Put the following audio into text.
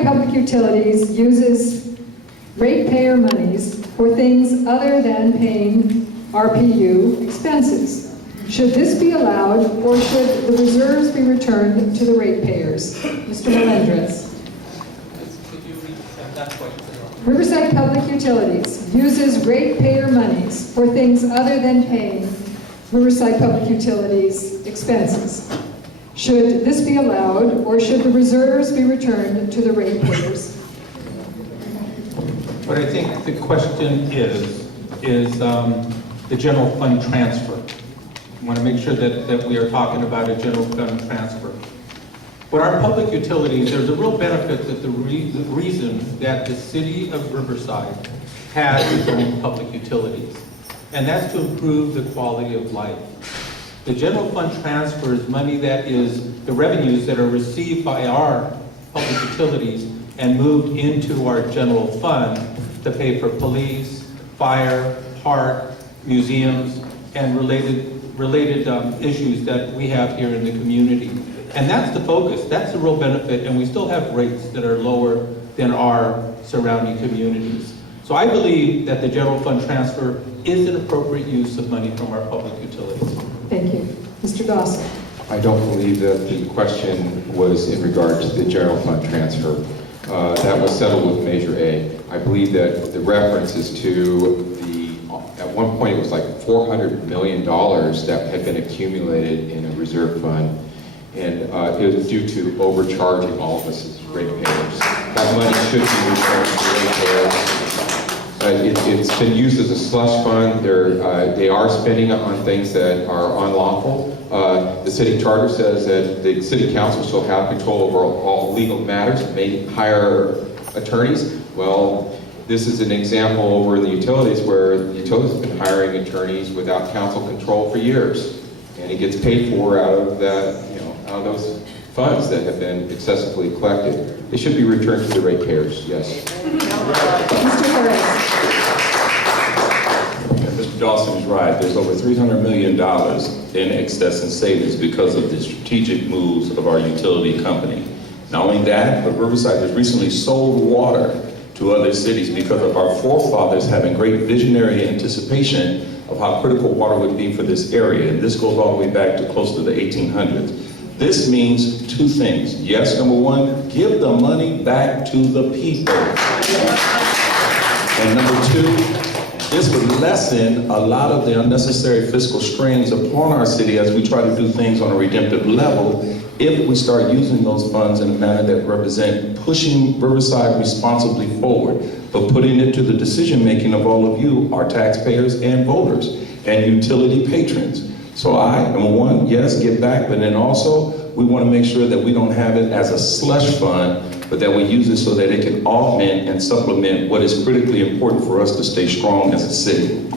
Riverside Public Utilities uses ratepayer monies for things other than paying RPU expenses. Should this be allowed, or should the reserves be returned to the ratepayers? Mr. Melendres. Could you read that question? Riverside Public Utilities uses ratepayer monies for things other than paying Riverside Public Utilities expenses. Should this be allowed, or should the reserves be returned to the ratepayers? What I think the question is the general fund transfer. I want to make sure that we are talking about a general fund transfer. But our public utilities, there's a real benefit that the reason that the city of Riverside has its own public utilities, and that's to improve the quality of life. The general fund transfer is money that is the revenues that are received by our public utilities and moved into our general fund to pay for police, fire, park, museums, and related issues that we have here in the community. And that's the focus, that's the real benefit, and we still have rates that are lower than our surrounding communities. So I believe that the general fund transfer is an appropriate use of money from our public utilities. Thank you. Mr. Dawson. I don't believe that the question was in regard to the general fund transfer. That was settled with Measure A. I believe that the reference is to at one point it was like $400 million that had been accumulated in a reserve fund, and it was due to overcharging all of us as ratepayers. That money should be returned to ratepayers. It's been used as a slush fund. They are spending it on things that are unlawful. The city charter says that the city council shall have control over all legal matters and may hire attorneys. Well, this is an example over in the utilities where the utilities have been hiring attorneys without council control for years, and it gets paid for out of that, out of those funds that have been excessively collected. They should be returned to the ratepayers. Yes. Mr. Perez. Mr. Dawson is right. There's over $300 million in excess in savings because of the strategic moves of our utility company. Not only that, but Riverside has recently sold water to other cities because of our forefathers having great visionary anticipation of how critical water would be for this area. And this goes all the way back to close to the 1800s. This means two things. Yes, number one, give the money back to the people. And number two, this would lessen a lot of the unnecessary fiscal strains upon our city as we try to do things on a redemptive level if we start using those funds in a manner that represent pushing Riverside responsibly forward, but putting it to the decision-making of all of you, our taxpayers and voters, and utility patrons. So number one, yes, give back, but then also, we want to make sure that we don't have it as a slush fund, but that we use it so that it can augment and supplement what is critically important for us to stay strong as a city.